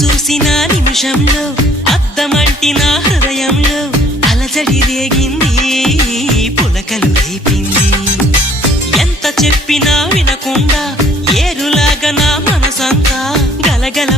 చూసిన నిమిషంలో అద్దమంటి నా హృదయంలో అలజడి రేగింది, పులకలు రేపింది. ఎంత చెప్పినా వినకుండా ఏరులాగా నా మనసంతా గలగల